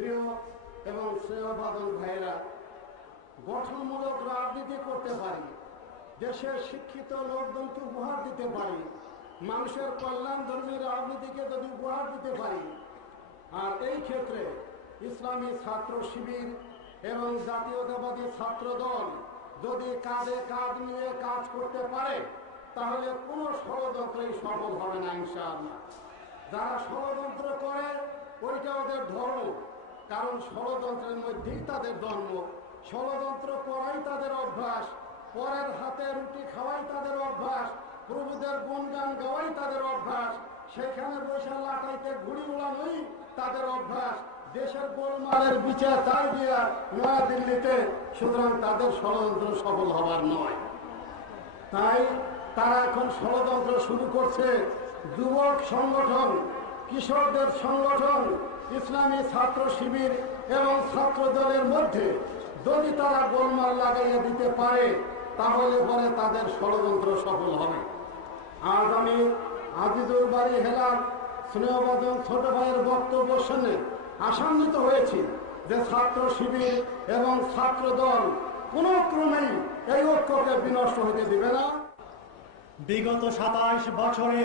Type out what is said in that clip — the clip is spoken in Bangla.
প্রিয় এবং স্নেহবাদন ভাইয়েরা, গঠনমূলক রাজনীতি করতে পারি, দেশের শিক্ষিত লোকজনকে উপহার দিতে পারি, মানুষের কল্যাণধর্মী রাজনীতিকে যদি উপহার দিতে পারি, আর এই ক্ষেত্রে ইসলামী ছাত্র শিবির এবং জাতীয়তাবাদী ছাত্র দল যদি কাঁধে কাঁধ নিয়ে কাজ করতে পারে, তাহলে কোনো ষড়যন্ত্রই সফল হবে না ইনশাআল্লাহ। যারা ষড়যন্ত্র করে ওইটা ওদের ধর্ম, কারণ ষড়যন্ত্রের মধ্যেই তাদের ধর্ম। ষড়যন্ত্র করাই তাদের অভ্যাস, পরের হাতে রুটি খাওয়াই তাদের অভ্যাস, প্রভুদের গুণগান গাওয়াই তাদের অভ্যাস, সেখানে বসে লাটাইতে ঘুড়ি উড়ানোই তাদের অভ্যাস, দেশের গোলমালের বিচার চাই দিয়া নয়াদিল্লিতে। সুতরাং তাদের ষড়যন্ত্র সফল হবার নয়। তাই তারা এখন ষড়যন্ত্র শুরু করছে। যুবক সংগঠন, কিশোরদের সংগঠন, ইসলামী ছাত্র শিবির এবং ছাত্র দলের মধ্যে যদি তারা গোলমাল লাগাইয়ে দিতে পারে, তাহলে পরে তাদের ষড়যন্ত্র সফল হবে। আজ আমি আজিজুল বাড়ি হেলাল স্নেহবাদন ছোট ভাইয়ের বক্তব্য শুনে আশান্বিত হয়েছি যে ছাত্র শিবির এবং ছাত্র দল কোনো ক্রমেই এই ঐক্যকে বিনষ্ট হতে দিবে না। বিগত 27 বছরে